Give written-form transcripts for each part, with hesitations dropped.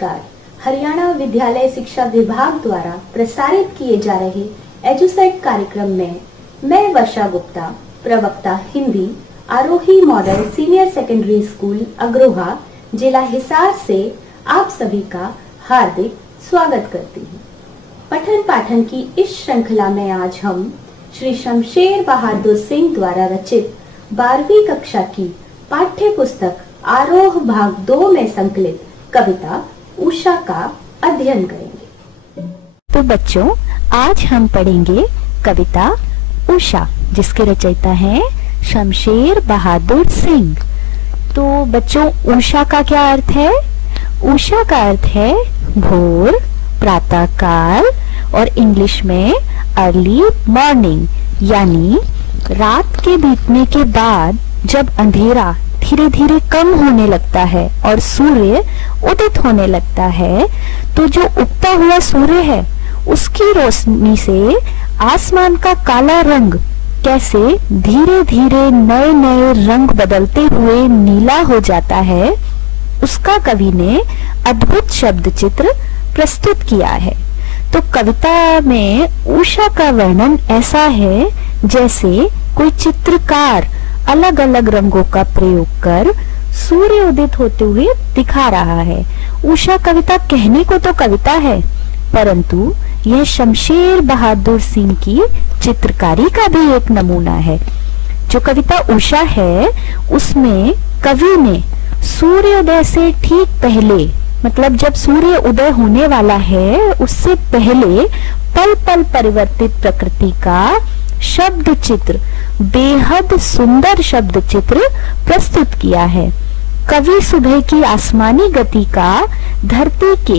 नमस्कार। हरियाणा विद्यालय शिक्षा विभाग द्वारा प्रसारित किए जा रहे एजुसेट कार्यक्रम में मैं वर्षा गुप्ता, प्रवक्ता Hindi, Arohi model senior secondary school Agroha, जिला हिसार से आप सभी का हार्दिक स्वागत करती हूँ। पठन पाठन की इस श्रृंखला में आज हम श्री शमशेर बहादुर सिंह द्वारा रचित 12वीं कक्षा की पाठ्य पुस्तक आरोह भाग 2 में संकलित कविता उषा का अध्ययन करेंगे। तो बच्चों, आज हम पढ़ेंगे कविता उषा, जिसके रचयिता हैं शमशेर बहादुर सिंह। तो बच्चों, उषा का क्या अर्थ है? उषा का अर्थ है भोर, प्रातःकाल और इंग्लिश में अर्ली मॉर्निंग, यानी रात के बीतने के बाद जब अंधेरा धीरे धीरे कम होने लगता है और सूर्य उदित होने लगता है, तो जो उगता हुआ सूर्य है उसकी रोशनी से आसमान का काला रंग कैसे धीरे धीरे नए नए रंग बदलते हुए नीला हो जाता है, उसका कवि ने अद्भुत शब्द चित्र प्रस्तुत किया है। तो कविता में उषा का वर्णन ऐसा है जैसे कोई चित्रकार अलग अलग रंगों का प्रयोग कर सूर्य उदित होते हुए दिखा रहा है। उषा कविता कहने को तो कविता है, परंतु यह शमशेर बहादुर सिंह की चित्रकारी का भी एक नमूना है। जो कविता उषा है उसमें कवि ने सूर्योदय से ठीक पहले, मतलब जब सूर्य उदय होने वाला है उससे पहले पल पल परिवर्तित प्रकृति का शब्द चित्र, बेहद सुंदर शब्द चित्र प्रस्तुत किया है। कवि सुबह की आसमानी गति का धरती के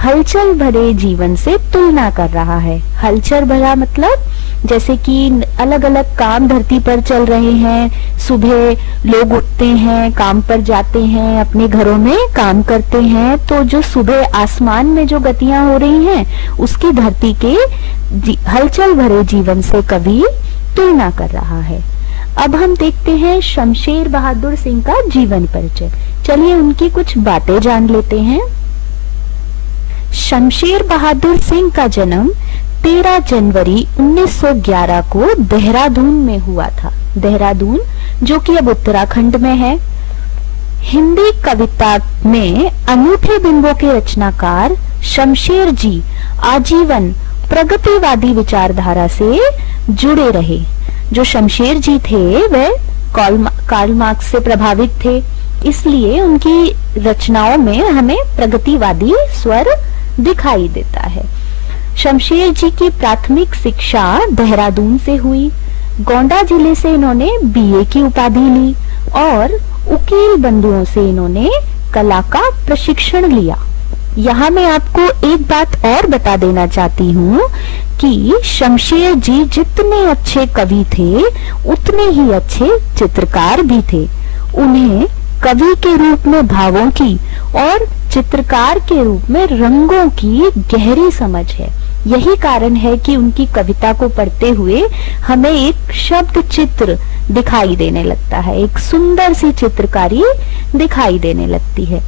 हलचल भरे जीवन से तुलना कर रहा है। हलचल भरा मतलब जैसे कि अलग अलग काम धरती पर चल रहे हैं। सुबह लोग उठते हैं, काम पर जाते हैं, अपने घरों में काम करते हैं, तो जो सुबह आसमान में जो गतियां हो रही हैं उसकी धरती के हलचल भरे जीवन से कवि तुलना कर रहा है। अब हम देखते हैं शमशेर बहादुर सिंह का जीवन परिचय। चलिए उनकी कुछ बातें जान लेते हैं। शमशेर बहादुर सिंह का जन्म 13 जनवरी 1911 को देहरादून में हुआ था। देहरादून जो कि अब उत्तराखंड में है। हिंदी कविता में अनूठे बिंबों के रचनाकार शमशेर जी आजीवन प्रगतिवादी विचारधारा से जुड़े रहे। जो शमशेर जी थे वह कार्ल मार्क्स से प्रभावित थे, इसलिए उनकी रचनाओं में हमें प्रगतिवादी स्वर दिखाई देता है। शमशेर जी की प्राथमिक शिक्षा देहरादून से हुई। गोंडा जिले से इन्होंने बीए की उपाधि ली और उकील बंधुओं से इन्होंने कला का प्रशिक्षण लिया। यहाँ मैं आपको एक बात और बता देना चाहती हूँ कि शमशेर जी जितने अच्छे कवि थे उतने ही अच्छे चित्रकार भी थे। उन्हें कवि के रूप में भावों की और चित्रकार के रूप में रंगों की गहरी समझ है। यही कारण है कि उनकी कविता को पढ़ते हुए हमें एक शब्द चित्र दिखाई देने लगता है, एक सुंदर सी चित्रकारी दिखाई देने लगती है।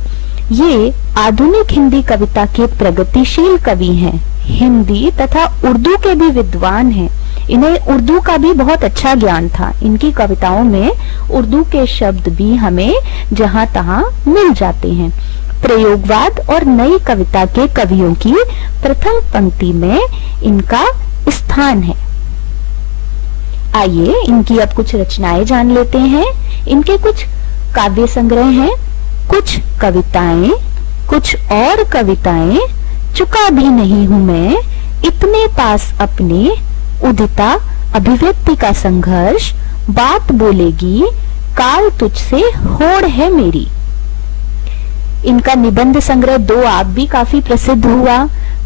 ये आधुनिक हिंदी कविता के प्रगतिशील कवि हैं। हिंदी तथा उर्दू के भी विद्वान हैं। इन्हें उर्दू का भी बहुत अच्छा ज्ञान था। इनकी कविताओं में उर्दू के शब्द भी हमें जहां तहां मिल जाते हैं। प्रयोगवाद और नई कविता के कवियों की प्रथम पंक्ति में इनका स्थान है। आइए इनकी अब कुछ रचनाएं जान लेते हैं। इनके कुछ काव्य संग्रह हैं, कुछ कविताएं, कुछ और कविताएं। चुका भी नहीं हूं मैं, इतने पास अपने, उदिता अभिव्यक्ति का संघर्ष, बात बोलेगी, काल तुझसे होड़ है मेरी। इनका निबंध संग्रह 2 आप भी काफी प्रसिद्ध हुआ।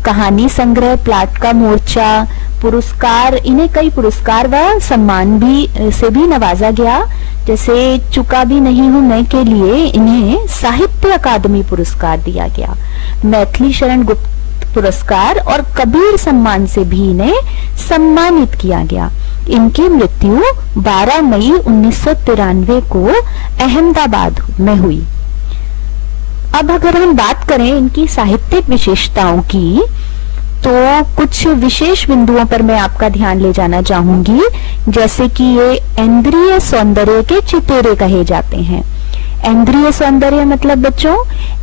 कहानी संग्रह प्लाट का मोर्चा, पुरस्कार, इन्हें कई पुरस्कार व सम्मान भी से भी नवाजा गया। जैसे चुका भी नहीं हूं मैं के लिए इन्हें साहित्य अकादमी पुरस्कार दिया गया। मैथिली शरण गुप्त पुरस्कार और कबीर सम्मान से भी इन्हें सम्मानित किया गया। इनकी मृत्यु 12 मई 1993 को अहमदाबाद में हुई। अब अगर हम बात करें इनकी साहित्यिक विशेषताओं की, तो कुछ विशेष बिंदुओं पर मैं आपका ध्यान ले जाना चाहूंगी, जैसे कि ये इंद्रिय सौंदर्य के चितेरे कहे जाते हैं। इंद्रिय सौंदर्य मतलब बच्चों,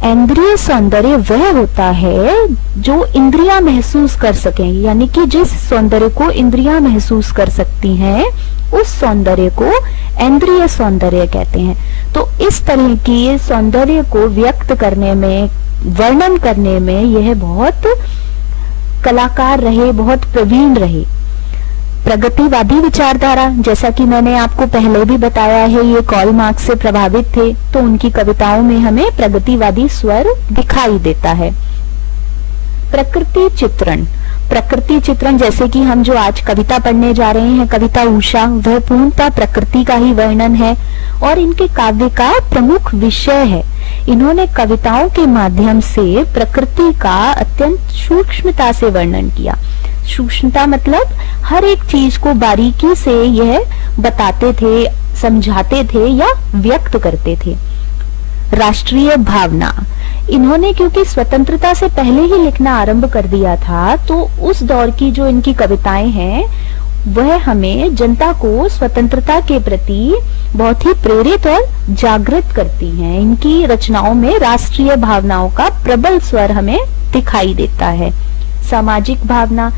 इंद्रिय सौंदर्य वह होता है जो इंद्रियां महसूस कर सकें, यानी कि जिस सौंदर्य को इंद्रियां महसूस कर सकती हैं उस सौंदर्य को इंद्रिय सौंदर्य कहते हैं। तो इस तरह की सौंदर्य को व्यक्त करने में, वर्णन करने में यह बहुत कलाकार रहे, बहुत प्रवीण रहे। प्रगतिवादी विचारधारा, जैसा कि मैंने आपको पहले भी बताया है, ये कार्ल मार्क्स से प्रभावित थे, तो उनकी कविताओं में हमें प्रगतिवादी स्वर दिखाई देता है। प्रकृति चित्रण, प्रकृति चित्रण जैसे कि हम जो आज कविता पढ़ने जा रहे हैं, कविता उषा, वह पूर्णतः प्रकृति का ही वर्णन है और इनके काव्य का प्रमुख विषय है। इन्होंने कविताओं के माध्यम से प्रकृति का अत्यंत सूक्ष्मता से वर्णन किया। सूक्ष्मता मतलब हर एक चीज को बारीकी से यह बताते थे, समझाते थे या व्यक्त करते थे। राष्ट्रीय भावना, इन्होंने क्योंकि स्वतंत्रता से पहले ही लिखना आरंभ कर दिया था, तो उस दौर की जो इनकी कविताएं हैं वह हमें जनता को स्वतंत्रता के प्रति बहुत ही प्रेरित और जागृत करती हैं। इनकी रचनाओं में राष्ट्रीय भावनाओं का प्रबल स्वर हमें दिखाई देता है। सामाजिक भावना,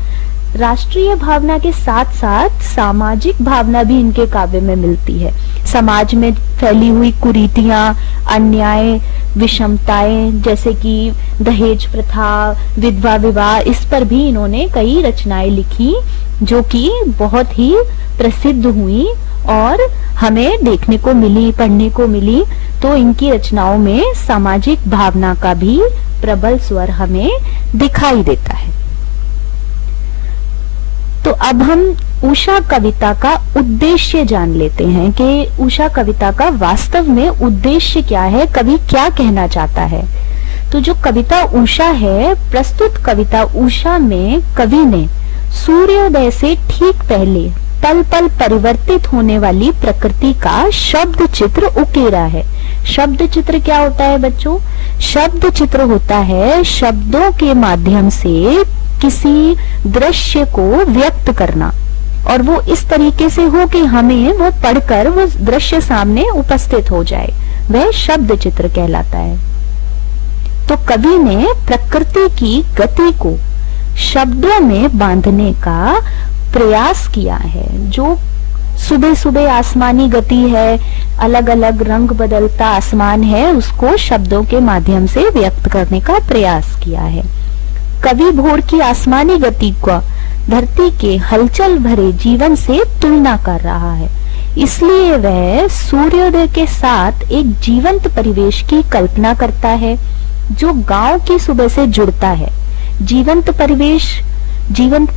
राष्ट्रीय भावना के साथ साथ सामाजिक भावना भी इनके काव्य में मिलती है। समाज में फैली हुई कुरीतियां, अन्याय, विषमताएं, जैसे कि दहेज प्रथा, विधवा विवाह, इस पर भी इन्होंने कई रचनाएं लिखी जो कि बहुत ही प्रसिद्ध हुई और हमें देखने को मिली, पढ़ने को मिली। तो इनकी रचनाओं में सामाजिक भावना का भी प्रबल स्वर हमें दिखाई देता है। तो अब हम उषा कविता का उद्देश्य जान लेते हैं कि उषा कविता का वास्तव में उद्देश्य क्या है, कवि क्या कहना चाहता है। तो जो कविता उषा है, प्रस्तुत कविता उषा में कवि ने सूर्योदय से ठीक पहले पल पल परिवर्तित होने वाली प्रकृति का शब्द चित्र उकेरा है। शब्द चित्र क्या होता है बच्चों? शब्द चित्र होता है शब्दों के माध्यम से किसी दृश्य को व्यक्त करना, और वो इस तरीके से हो कि हमें वो पढ़कर वो दृश्य सामने उपस्थित हो जाए, वह शब्द चित्र कहलाता है। तो कवि ने प्रकृति की गति को शब्दों में बांधने का प्रयास किया है। जो सुबह सुबह आसमानी गति है, अलग अलग रंग बदलता आसमान है, उसको शब्दों के माध्यम से व्यक्त करने का प्रयास किया है। कवि भोर की आसमानी गति को धरती के हलचल भरे जीवन से तुलना कर रहा है, इसलिए वह सूर्योदय के साथ एक जीवंत परिवेश की कल्पना करता है जो गांव की सुबह से जुड़ता है। जीवंत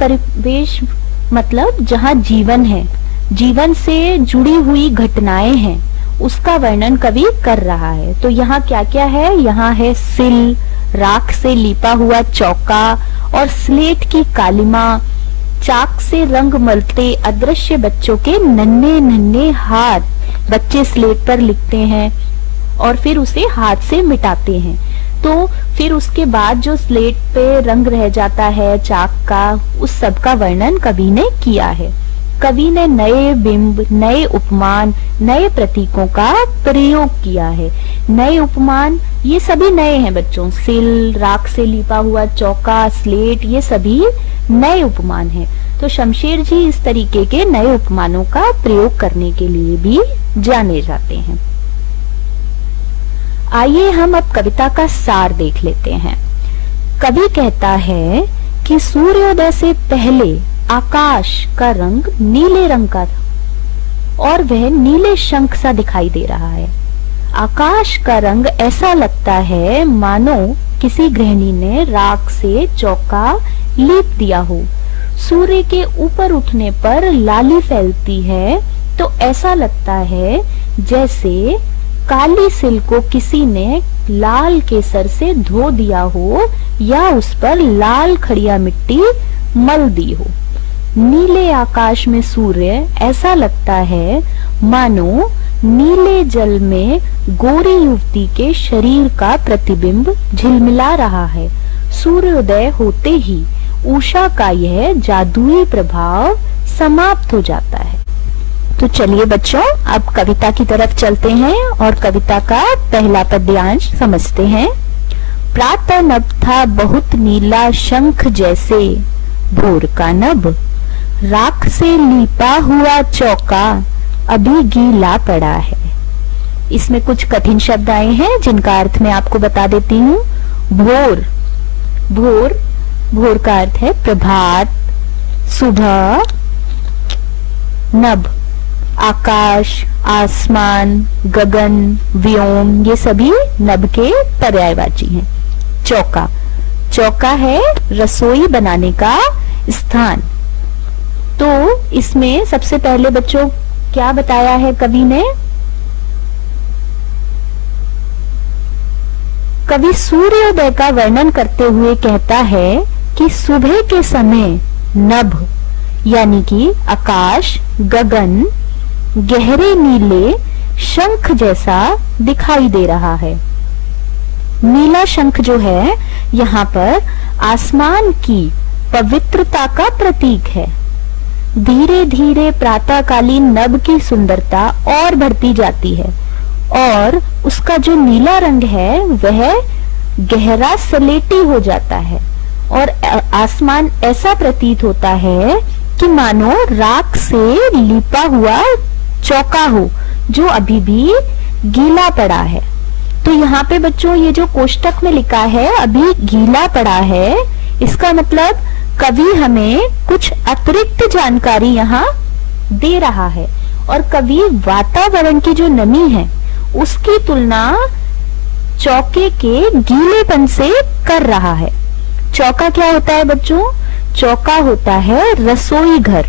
परिवेश मतलब जहां जीवन है, जीवन से जुड़ी हुई घटनाएं हैं, उसका वर्णन कवि कर रहा है। तो यहाँ क्या क्या है? यहाँ है सिल, राख से लिपा हुआ चौका और स्लेट की कालिमा, चाक से रंग मलते अदृश्य बच्चों के नन्हे नन्हे हाथ। बच्चे स्लेट पर लिखते हैं और फिर उसे हाथ से मिटाते हैं, तो फिर उसके बाद जो स्लेट पे रंग रह जाता है चाक का, उस सब का वर्णन कवि ने किया है। कवि ने नए बिंब, नए उपमान, नए प्रतीकों का प्रयोग किया है। नए उपमान ये सभी नए हैं बच्चों, सिल, राख से लिपा हुआ चौका, स्लेट, ये सभी नए उपमान हैं। तो शमशेर जी इस तरीके के नए उपमानों का प्रयोग करने के लिए भी जाने जाते हैं। आइए हम अब कविता का सार देख लेते हैं। कवि कहता है कि सूर्योदय से पहले आकाश का रंग नीले रंग का था और वह नीले शंख सा दिखाई दे रहा है। आकाश का रंग ऐसा लगता है मानो किसी गृहिणी ने राख से चौका लीप दिया हो। सूर्य के ऊपर उठने पर लाली फैलती है तो ऐसा लगता है जैसे काली सिल को किसी ने लाल केसर से धो दिया हो या उस पर लाल खड़िया मिट्टी मल दी हो। नीले आकाश में सूर्य ऐसा लगता है मानो नीले जल में गोरी युवती के शरीर का प्रतिबिंब झिलमिला रहा है। सूर्योदय होते ही उषा का यह जादुई प्रभाव समाप्त हो जाता है। तो चलिए बच्चों, अब कविता की तरफ चलते हैं और कविता का पहला पद्यांश समझते हैं। प्रातः नभ था बहुत नीला शंख जैसे, भोर का नभ राख से लीपा हुआ चौका अभी गीला पड़ा है। इसमें कुछ कठिन शब्द आए हैं जिनका अर्थ मैं आपको बता देती हूँ। भोर, भोर, भोर का अर्थ है प्रभात, सुबह। नभ आकाश, आसमान, गगन, व्योम, ये सभी नभ के पर्यायवाची हैं। चौका, चौका है रसोई बनाने का स्थान। तो इसमें सबसे पहले बच्चों क्या बताया है कवि ने? कवि सूर्योदय का वर्णन करते हुए कहता है कि सुबह के समय नभ यानी कि आकाश, गगन गहरे नीले शंख जैसा दिखाई दे रहा है। नीला शंख जो है यहाँ पर आसमान की पवित्रता का प्रतीक है। धीरे धीरे प्रातःकालीन नभ की सुंदरता और बढ़ती जाती है और उसका जो नीला रंग है वह गहरा सलेटी हो जाता है और आसमान ऐसा प्रतीत होता है कि मानो राख से लिपा हुआ चौका हो जो अभी भी गीला पड़ा है। तो यहाँ पे बच्चों ये जो कोष्टक में लिखा है अभी गीला पड़ा है, इसका मतलब कवि हमें कुछ अतिरिक्त जानकारी यहाँ दे रहा है और कवि वातावरण की जो नमी है उसकी तुलना चौके के गीलेपन से कर रहा है। चौका क्या होता है बच्चों? चौका होता है रसोई घर।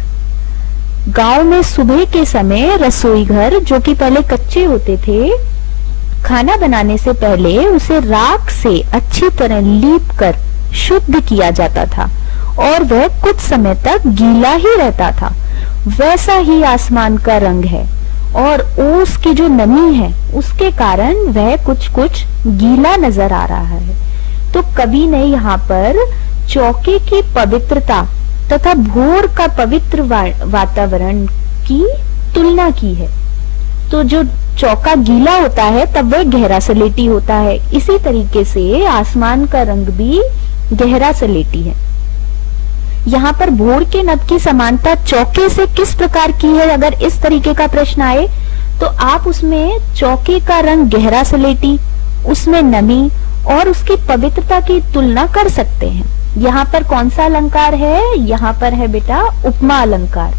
गांव में सुबह के समय रसोई घर जो कि पहले कच्चे होते थे, खाना बनाने से पहले उसे राख से अच्छी तरह लीप कर शुद्ध किया जाता था और वह कुछ समय तक गीला ही रहता था। वैसा ही आसमान का रंग है और ओस की जो नमी है उसके कारण वह कुछ कुछ गीला नजर आ रहा है। तो कवि ने यहाँ पर चौके की पवित्रता तथा भोर का पवित्र वातावरण की तुलना की है। तो जो चौका गीला होता है तब वह गहरा सलेटी होता है, इसी तरीके से आसमान का रंग भी गहरा सलेटी है। यहाँ पर भोर के नभ की समानता चौके से किस प्रकार की है? अगर इस तरीके का प्रश्न आए तो आप उसमें चौके का रंग गहरा सलेटी, उसमें नमी और उसकी पवित्रता की तुलना कर सकते हैं। यहाँ पर कौन सा अलंकार है? यहाँ पर है बेटा उपमा अलंकार।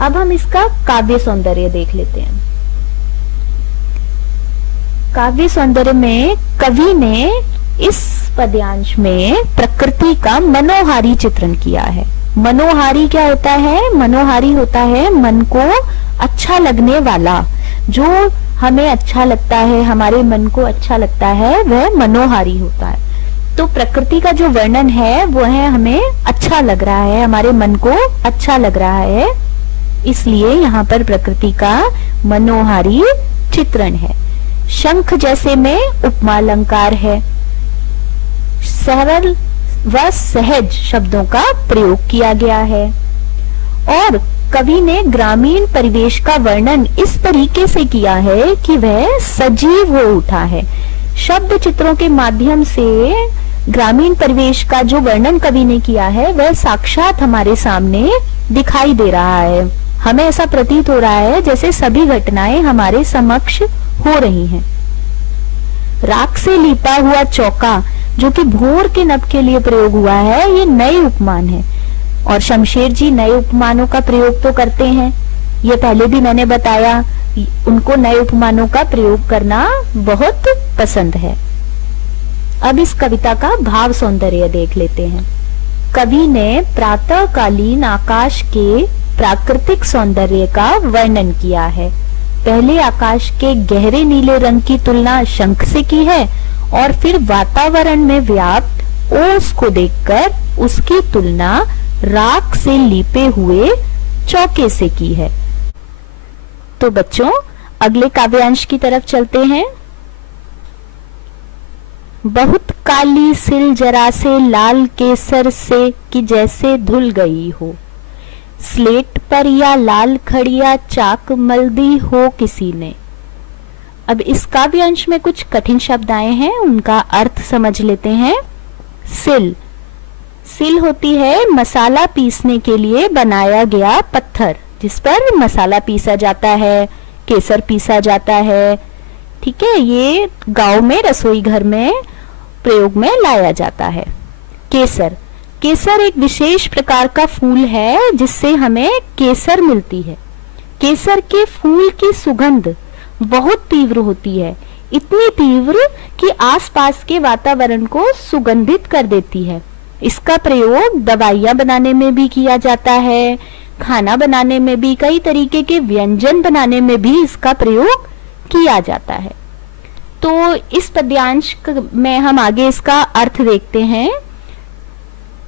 अब हम इसका काव्य सौंदर्य देख लेते हैं। काव्य सौंदर्य में कवि ने इस पद्यांश में प्रकृति का मनोहारी चित्रण किया है। मनोहारी क्या होता है? मनोहारी होता है मन को अच्छा लगने वाला, जो हमें अच्छा लगता है, हमारे मन को अच्छा लगता है, वह मनोहारी होता है। तो प्रकृति का जो वर्णन है वो है हमें अच्छा लग रहा है, हमारे मन को अच्छा लग रहा है, इसलिए यहाँ पर प्रकृति का मनोहारी चित्रण है। शंख जैसे में उपमा अलंकार है। सरल व सहज शब्दों का प्रयोग किया गया है और कवि ने ग्रामीण परिवेश का वर्णन इस तरीके से किया है कि वह सजीव हो उठा है। शब्द चित्रों के माध्यम से ग्रामीण परिवेश का जो वर्णन कवि ने किया है वह साक्षात हमारे सामने दिखाई दे रहा है। हमें ऐसा प्रतीत हो रहा है जैसे सभी घटनाएं हमारे समक्ष हो रही हैं। राख से लिपा हुआ चौका जो कि भोर के नभ के लिए प्रयोग हुआ है, ये नए उपमान है और शमशेर जी नए उपमानों का प्रयोग तो करते हैं, ये पहले भी मैंने बताया, उनको नए उपमानों का प्रयोग करना बहुत पसंद है। अब इस कविता का भाव सौंदर्य देख लेते हैं। कवि ने प्रातःकालीन आकाश के प्राकृतिक सौंदर्य का वर्णन किया है। पहले आकाश के गहरे नीले रंग की तुलना शंख से की है और फिर वातावरण में व्याप्त ओस को देखकर उसकी तुलना राख से लीपे हुए चौके से की है। तो बच्चों, अगले काव्यांश की तरफ चलते हैं। बहुत काली सिल जरा से लाल केसर से कि जैसे धुल गई हो, स्लेट पर या लाल खड़िया चाक मल दी हो किसी ने। अब इस काव्यांश में कुछ कठिन शब्द आए हैं, उनका अर्थ समझ लेते हैं। सिल, सिल होती है मसाला पीसने के लिए बनाया गया पत्थर, जिस पर मसाला पीसा जाता है, केसर पीसा जाता है। ठीक है, ये गांव में रसोई घर में प्रयोग में लाया जाता है। केसर, केसर एक विशेष प्रकार का फूल है जिससे हमें केसर मिलती है। केसर के फूल की सुगंध बहुत तीव्र होती है, इतनी तीव्र कि आसपास के वातावरण को सुगंधित कर देती है। इसका प्रयोग दवाइयां बनाने में भी किया जाता है, खाना बनाने में भी, कई तरीके के व्यंजन बनाने में भी इसका प्रयोग किया जाता है। तो इस पद्यांश में हम आगे इसका अर्थ देखते हैं।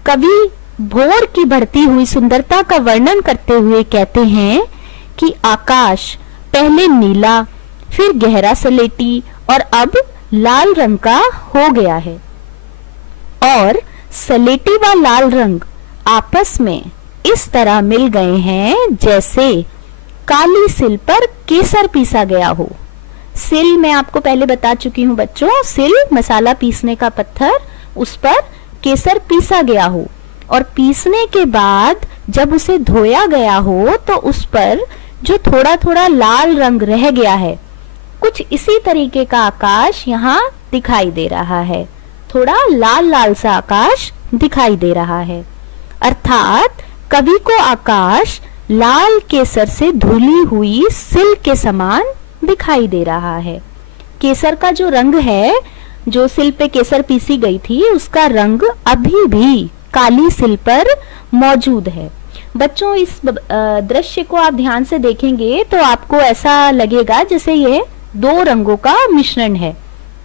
कवि भोर की बढ़ती हुई सुंदरता का वर्णन करते हुए कहते हैं कि आकाश पहले नीला, फिर गहरा सलेटी और अब लाल रंग का हो गया है, और सलेटी व लाल रंग आपस में इस तरह मिल गए हैं जैसे काली सिल पर केसर पीसा गया हो। सिल मैं आपको पहले बता चुकी हूँ बच्चों, सिल मसाला पीसने का पत्थर, उस पर केसर पीसा गया हो, और पीसने के बाद जब उसे धोया गया हो तो उस पर जो थोड़ा थोड़ा लाल रंग रह गया है, कुछ इसी तरीके का आकाश यहाँ दिखाई दे रहा है। थोड़ा लाल लाल सा आकाश दिखाई दे रहा है, अर्थात कवि को आकाश लाल केसर से धुली हुई सिल के समान दिखाई दे रहा है। केसर का जो रंग है, जो सिल पे केसर पीसी गई थी, उसका रंग अभी भी काली सिल पर मौजूद है। बच्चों, इस दृश्य को आप ध्यान से देखेंगे तो आपको ऐसा लगेगा जैसे ये दो रंगों का मिश्रण है।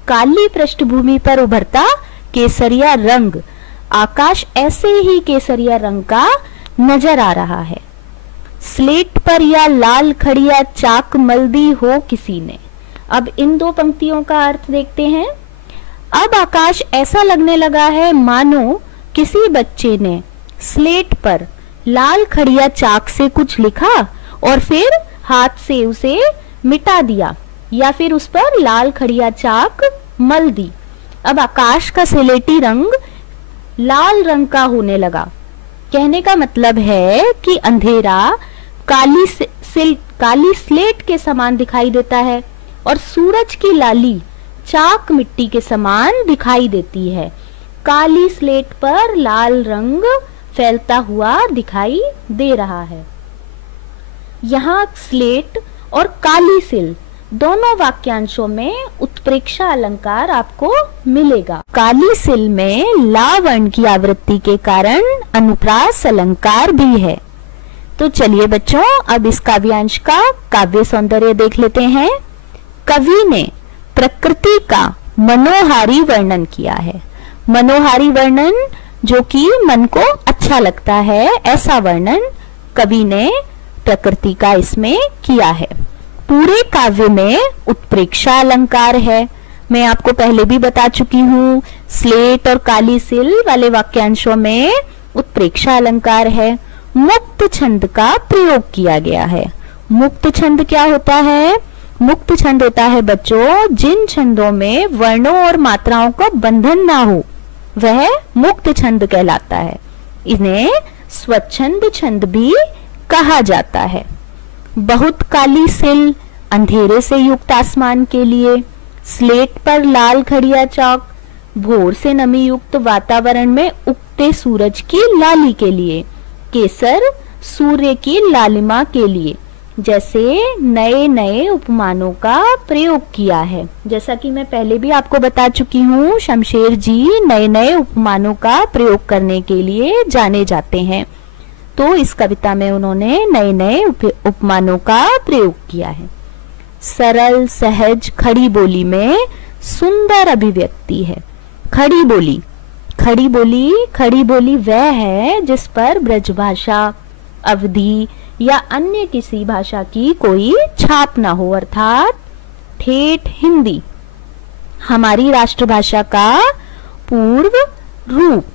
काली पृष्ठभूमि पर उभरता केसरिया रंग, आकाश ऐसे ही केसरिया रंग का नजर आ रहा है। स्लेट पर या लाल खड़िया चाक मल दी हो किसी ने। अब इन दो पंक्तियों का अर्थ देखते हैं। अब आकाश ऐसा लगने लगा है मानो किसी बच्चे ने स्लेट पर लाल खड़िया चाक से कुछ लिखा और फिर हाथ से उसे मिटा दिया, या फिर उस पर लाल खड़िया चाक मल दी। अब आकाश का स्लेटी रंग लाल रंग का होने लगा। कहने का मतलब है कि अंधेरा काली स्लेट के समान दिखाई देता है और सूरज की लाली चाक मिट्टी के समान दिखाई देती है। काली स्लेट पर लाल रंग फैलता हुआ दिखाई दे रहा है। यहाँ स्लेट और काली सिल दोनों वाक्यांशों में उत्प्रेक्षा अलंकार आपको मिलेगा। काली सिल में ला वर्ण की आवृत्ति के कारण अनुप्रास अलंकार भी है। तो चलिए बच्चों, अब इस काव्यांश का काव्य सौंदर्य देख लेते हैं। कवि ने प्रकृति का मनोहारी वर्णन किया है। मनोहारी वर्णन जो कि मन को अच्छा लगता है, ऐसा वर्णन कवि ने प्रकृति का इसमें किया है। पूरे काव्य में उत्प्रेक्षा अलंकार है। मैं आपको पहले भी बता चुकी हूँ, स्लेट और काली सिल वाले वाक्यांशों में उत्प्रेक्षा अलंकार है। मुक्त छंद का प्रयोग किया गया है। मुक्त छंद क्या होता है? मुक्त छंद होता है बच्चों जिन छंदों में वर्णों और मात्राओं का बंधन ना हो, वह मुक्त छंद कहलाता है। इन्हें स्वच्छंद छंद भी कहा जाता है। बहुत काली सिल, अंधेरे से युक्त आसमान के लिए। स्लेट पर लाल खड़िया चाक, भोर से नमी युक्त वातावरण में उगते सूरज की लाली के लिए। केसर, सूर्य की लालिमा के लिए। जैसे नए नए उपमानों का प्रयोग किया है। जैसा कि मैं पहले भी आपको बता चुकी हूँ, शमशेर जी नए नए उपमानों का प्रयोग करने के लिए जाने जाते हैं। तो इस कविता में उन्होंने नए नए उपमानों का प्रयोग किया है। सरल सहज खड़ी बोली में सुंदर अभिव्यक्ति है। खड़ी बोली, खड़ी बोली वह है जिस पर ब्रजभाषा, अवधी या अन्य किसी भाषा की कोई छाप ना हो, अर्थात ठेठ हिंदी हमारी राष्ट्रभाषा का पूर्व रूप।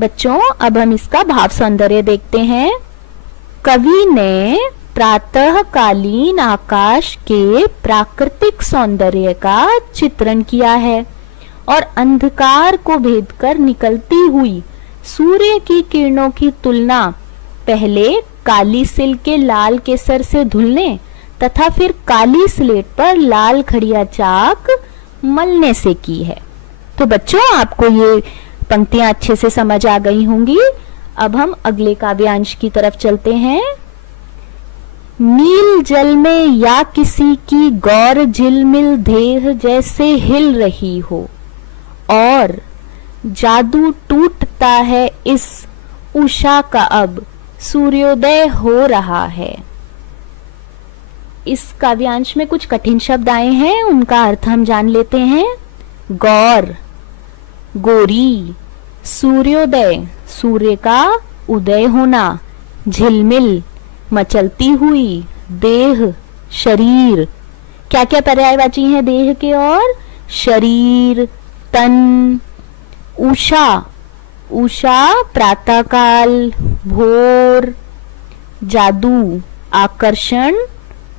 बच्चों, अब हम इसका भाव सौंदर्य देखते हैं। कवि ने प्रातःकालीन आकाश के प्राकृतिक सौंदर्य का चित्रण किया है और अंधकार को भेद कर निकलती हुई सूर्य की किरणों की तुलना पहले काली सिल के लाल केसर से धुलने तथा फिर काली स्लेट पर लाल खड़िया चाक मलने से की है। तो बच्चों, आपको ये पंक्तियां अच्छे से समझ आ गई होंगी। अब हम अगले काव्यांश की तरफ चलते हैं। नील जल में या किसी की गौर झिलमिल देह जैसे हिल रही हो और जादू टूटता है इस उषा का, अब सूर्योदय हो रहा है। इस काव्यांश में कुछ कठिन शब्द आए हैं, उनका अर्थ हम जान लेते हैं। गौर, गोरी, सूर्योदय, सूर्य का उदय होना, झिलमिल, मचलती हुई, देह, शरीर। क्या क्या पर्यायवाची हैं देह के? और शरीर, तन। उषा, उषा प्रातःकाल, भोर। जादू, आकर्षण,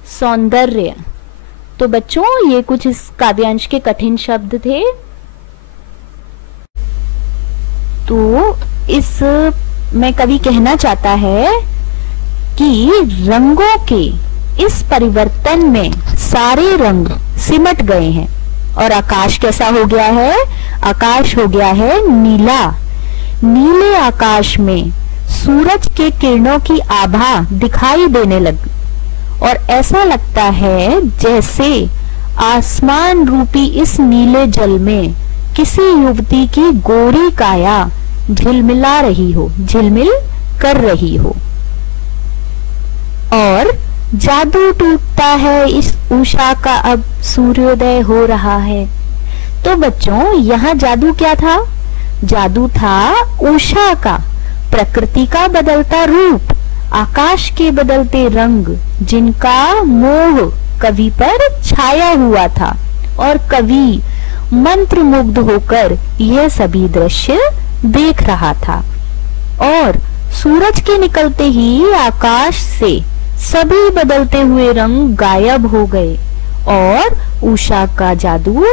सौंदर्य। तो बच्चों, ये कुछ इस काव्यांश के कठिन शब्द थे। तो इस में कवि कहना चाहता है कि रंगों के इस परिवर्तन में सारे रंग सिमट गए हैं और आकाश कैसा हो गया है? आकाश हो गया है नीला। नीले आकाश में सूरज के किरणों की आभा दिखाई देने लगी और ऐसा लगता है जैसे आसमान रूपी इस नीले जल में किसी युवती की गोरी काया झिलमिला रही हो, झिलमिल कर रही हो। और जादू टूटता है इस उषा का, अब सूर्योदय हो रहा है। तो बच्चों, यहाँ जादू क्या था? जादू था उषा का, प्रकृति का बदलता रूप, आकाश के बदलते रंग, जिनका मोह कवि पर छाया हुआ था और कवि मंत्रमुग्ध होकर यह सभी दृश्य देख रहा था। और सूरज के निकलते ही आकाश से सभी बदलते हुए रंग गायब हो गए और उषा का जादू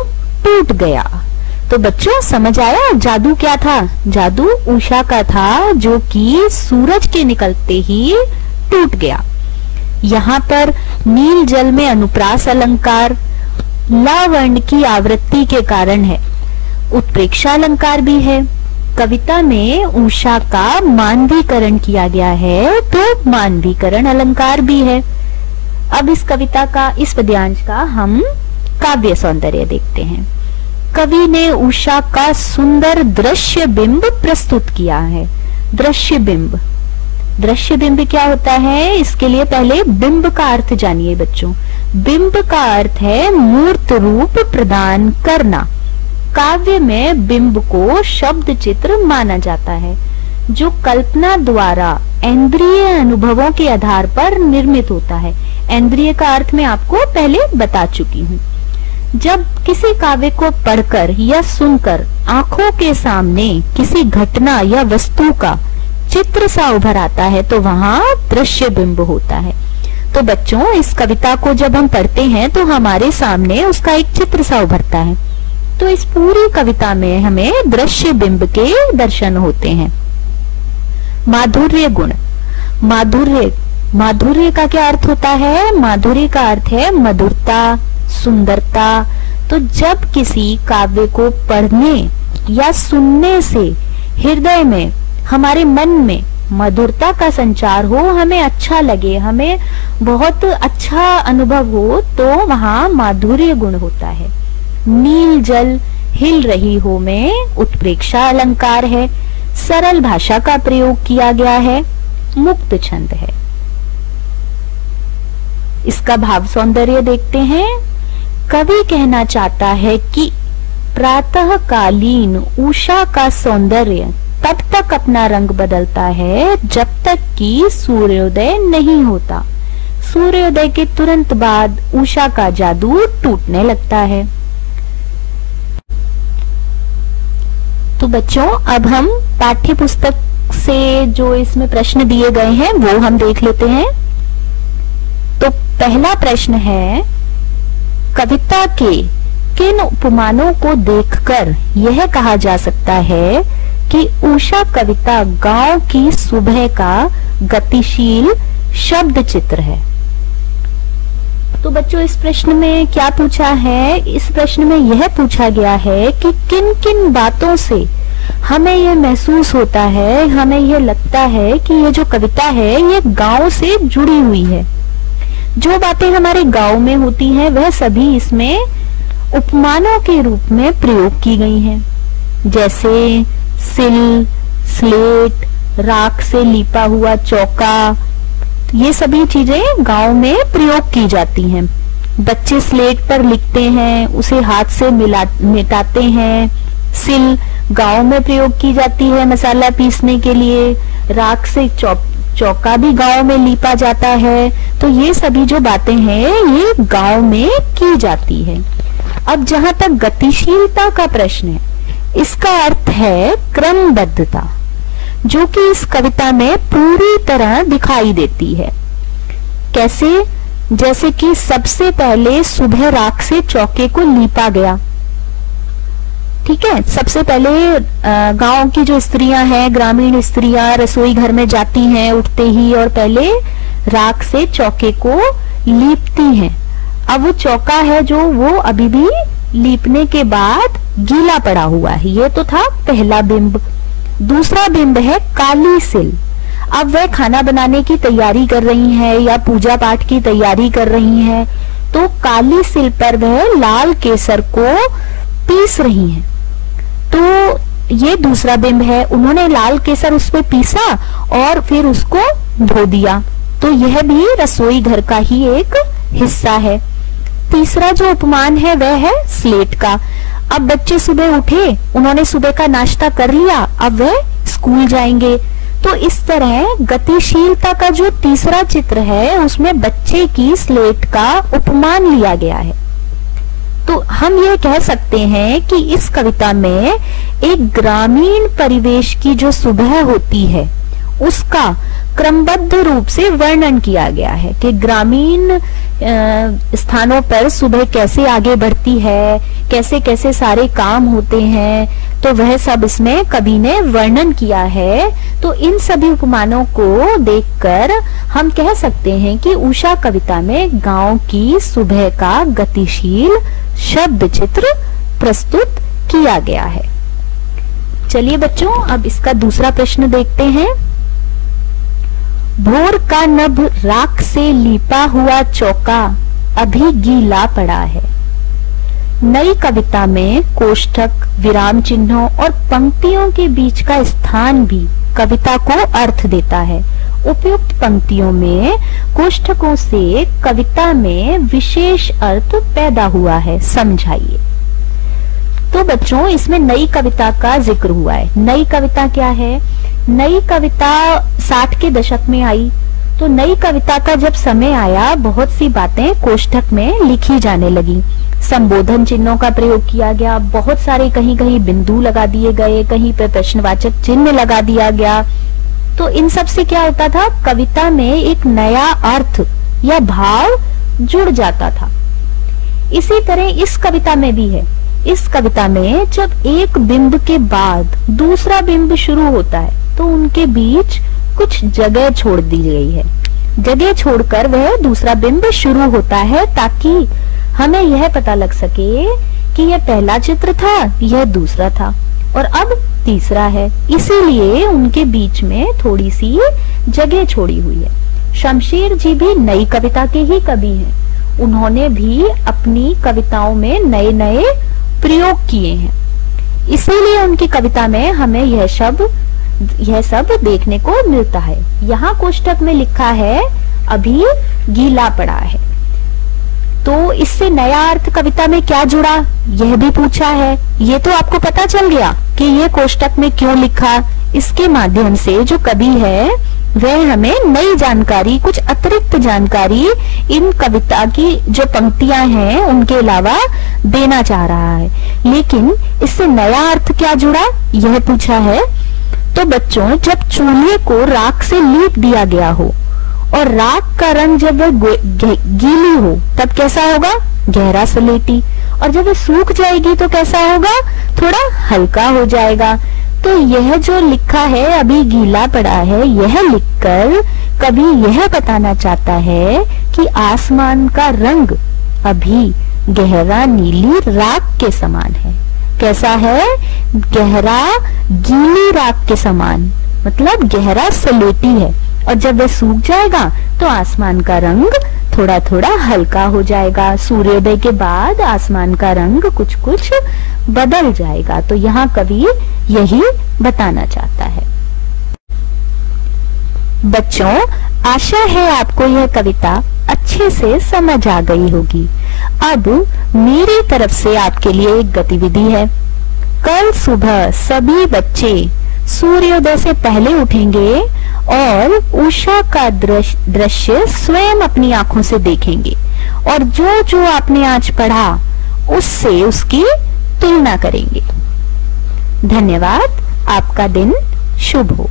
टूट गया। तो बच्चों, समझ आया जादू क्या था? जादू उषा का था, जो कि सूरज के निकलते ही टूट गया। यहाँ पर नील जल में अनुप्रास अलंकार ला वर्ण की आवृत्ति के कारण है। उत्प्रेक्षा अलंकार भी है। कविता में उषा का मानवीकरण किया गया है, तो मानवीकरण अलंकार भी है। अब इस कविता का, इस पद्यांश का हम काव्य सौंदर्य देखते हैं। कवि ने उषा का सुंदर दृश्य बिंब प्रस्तुत किया है। दृश्य बिंब, दृश्य बिंब क्या होता है? इसके लिए पहले बिंब का अर्थ जानिए बच्चों। बिंब का अर्थ है मूर्त रूप प्रदान करना। काव्य में बिंब को शब्द चित्र माना जाता है, जो कल्पना द्वारा इंद्रिय अनुभवों के आधार पर निर्मित होता है। इंद्रिय का अर्थ मैं आपको पहले बता चुकी हूँ। जब किसी काव्य को पढ़कर या सुनकर आंखों के सामने किसी घटना या वस्तु का चित्र सा उभर आता है, तो वहां दृश्य बिंब होता है। तो बच्चों, इस कविता को जब हम पढ़ते हैं तो हमारे सामने उसका एक चित्र सा उभरता है। तो इस पूरी कविता में हमें दृश्य बिंब के दर्शन होते हैं। माधुर्य गुण, माधुर्य, माधुर्य का क्या अर्थ होता है? माधुर्य का अर्थ है मधुरता, सुंदरता। तो जब किसी काव्य को पढ़ने या सुनने से हृदय में, हमारे मन में मधुरता का संचार हो, हमें अच्छा लगे, हमें बहुत अच्छा अनुभव हो, तो वहां माधुर्य गुण होता है। नील जल हिल रही हो में उत्प्रेक्षा अलंकार है। सरल भाषा का प्रयोग किया गया है। मुक्त छंद है। इसका भाव सौंदर्य देखते हैं। कवि कहना चाहता है कि प्रातःकालीन उषा का सौंदर्य तब तक अपना रंग बदलता है जब तक कि सूर्योदय नहीं होता। सूर्योदय के तुरंत बाद उषा का जादू टूटने लगता है। तो बच्चों, अब हम पाठ्य पुस्तक से जो इसमें प्रश्न दिए गए हैं वो हम देख लेते हैं। तो पहला प्रश्न है, कविता के किन उपमानों को देखकर यह कहा जा सकता है कि उषा कविता गांव की सुबह का गतिशील शब्द चित्र है? तो बच्चों, इस प्रश्न में क्या पूछा है? इस प्रश्न में यह पूछा गया है कि किन किन बातों से हमें यह महसूस होता है, हमें यह लगता है कि ये जो कविता है ये गांव से जुड़ी हुई है। जो बातें हमारे गांव में होती हैं वह सभी इसमें उपमानों के रूप में प्रयोग की गई हैं। जैसे सिल, स्लेट, राख से लिपा हुआ चौका, ये सभी चीजें गांव में प्रयोग की जाती हैं। बच्चे स्लेट पर लिखते हैं, उसे हाथ से मिटाते हैं। सिल गांव में प्रयोग की जाती है मसाला पीसने के लिए। राख से चौका भी गांव में लिपा जाता है। तो ये सभी जो बातें हैं ये गांव में की जाती है। अब जहां तक गतिशीलता का प्रश्न है, इसका अर्थ है क्रमबद्धता, जो कि इस कविता में पूरी तरह दिखाई देती है। कैसे? जैसे कि सबसे पहले सुबह राख से चौके को लीपा गया। ठीक है, सबसे पहले गांव की जो स्त्रियां हैं, ग्रामीण स्त्रियां रसोई घर में जाती हैं उठते ही और पहले राख से चौके को लीपती हैं। अब वो चौका है जो वो अभी भी लीपने के बाद गीला पड़ा हुआ है। ये तो था पहला बिंब। दूसरा बिंब है काली सिल। अब वह खाना बनाने की तैयारी कर रही है या पूजा पाठ की तैयारी कर रही है, तो काली सिल पर वह लाल केसर को पीस रही हैं। तो ये दूसरा बिंब है। उन्होंने लाल केसर उस पे पीसा और फिर उसको धो दिया। तो यह भी रसोई घर का ही एक हिस्सा है। तीसरा जो उपमान है वह है स्लेट का। अब बच्चे सुबह उठे, उन्होंने सुबह का नाश्ता कर लिया, अब वह स्कूल जाएंगे। तो इस तरह गतिशीलता का जो तीसरा चित्र है उसमें बच्चे की स्लेट का उपमान लिया गया है। तो हम ये कह सकते हैं कि इस कविता में एक ग्रामीण परिवेश की जो सुबह होती है उसका क्रमबद्ध रूप से वर्णन किया गया है कि ग्रामीण स्थानों पर सुबह कैसे आगे बढ़ती है, कैसे कैसे सारे काम होते हैं, तो वह सब इसमें कवि ने वर्णन किया है। तो इन सभी उपमानों को देखकर हम कह सकते हैं कि उषा कविता में गांव की सुबह का गतिशील शब्द चित्र प्रस्तुत किया गया है। चलिए बच्चों, अब इसका दूसरा प्रश्न देखते हैं। भोर का नभ राख से लिपा हुआ चौका अभी गीला पड़ा है। नई कविता में कोष्ठक, विराम चिन्हों और पंक्तियों के बीच का स्थान भी कविता को अर्थ देता है। उपयुक्त पंक्तियों में कोष्ठकों से कविता में विशेष अर्थ पैदा हुआ है, समझाइए। तो बच्चों, इसमें नई कविता का जिक्र हुआ है। नई कविता क्या है? नई कविता 60 के दशक में आई। तो नई कविता का जब समय आया, बहुत सी बातें कोष्ठक में लिखी जाने लगी। संबोधन चिन्हों का प्रयोग किया गया, बहुत सारे कहीं कहीं बिंदु लगा दिए गए, कहीं पर प्रश्नवाचक चिन्ह लगा दिया गया। तो इन सब से क्या होता था? कविता में एक नया अर्थ या भाव जुड़ जाता था। इसी तरह इस कविता में भी है। इस कविता में जब एक बिंब के बाद दूसरा बिंब शुरू होता है तो उनके बीच कुछ जगह छोड़ दी गई है। जगह छोड़कर वह दूसरा बिंब शुरू होता है ताकि हमें यह पता लग सके कि यह पहला चित्र था, यह दूसरा था और अब तीसरा है। इसीलिए उनके बीच में थोड़ी सी जगह छोड़ी हुई है। शमशेर जी भी नई कविता के ही कवि हैं। उन्होंने भी अपनी कविताओं में नए नए प्रयोग किए हैं। इसीलिए उनकी कविता में हमें यह सब देखने को मिलता है। यहाँ कोष्ठक में लिखा है अभी गीला पड़ा है। तो इससे नया अर्थ कविता में क्या जुड़ा, यह भी पूछा है। ये तो आपको पता चल गया कि ये कोष्ठक में क्यों लिखा, इसके माध्यम से जो कवि है वह हमें नई जानकारी, कुछ अतिरिक्त जानकारी इन कविता की जो पंक्तियां हैं उनके अलावा देना चाह रहा है। लेकिन इससे नया अर्थ क्या जुड़ा, यह पूछा है। तो बच्चों, जब चूल्हे को राख से लीप दिया गया हो और राख का रंग जब वह गीली हो तब कैसा होगा, गहरा सलेटी, और जब वह सूख जाएगी तो कैसा होगा, थोड़ा हल्का हो जाएगा। तो यह जो लिखा है अभी गीला पड़ा है, यह लिखकर कवि यह बताना चाहता है कि आसमान का रंग अभी गहरा नीली राख के समान है। कैसा है, गहरा गीली राख के समान, मतलब गहरा सलेटी है। और जब वह सूख जाएगा तो आसमान का रंग थोड़ा थोड़ा हल्का हो जाएगा। सूर्योदय के बाद आसमान का रंग कुछ कुछ बदल जाएगा। तो यहाँ कवि यही बताना चाहता है। बच्चों, आशा है आपको यह कविता अच्छे से समझ आ गई होगी। अब मेरी तरफ से आपके लिए एक गतिविधि है। कल सुबह सभी बच्चे सूर्योदय से पहले उठेंगे और उषा का दृश्य स्वयं अपनी आंखों से देखेंगे और जो जो आपने आज पढ़ा उससे उसकी तुलना करेंगे। धन्यवाद। आपका दिन शुभ हो।